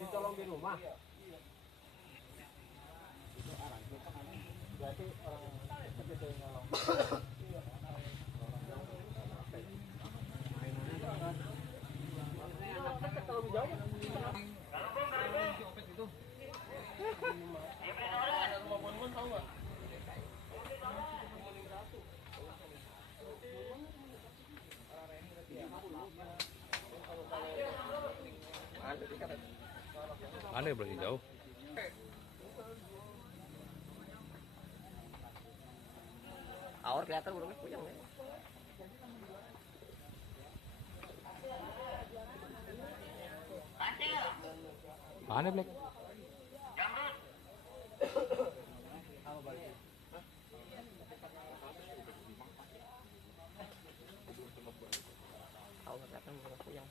ditolong di rumah. Berarti orang segitu yang nolong. Kalau jauh itu. Ada rumah bonbon tahu nggak? Mana ya berarti jauh? Awal kelihatan burungnya puyeng ya. Mana Black? Awal kelihatan burung puyeng.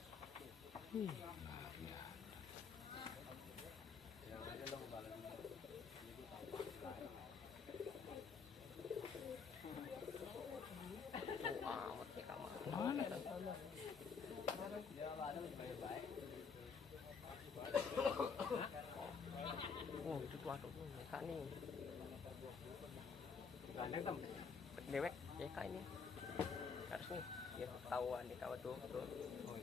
Amat ya kamar. Mana? Oh itu tuh aduh mereka nih. Gandeng tem. Dewek ya kak ini. Harus nih. Ya ketahuan di kawat tuh. Oh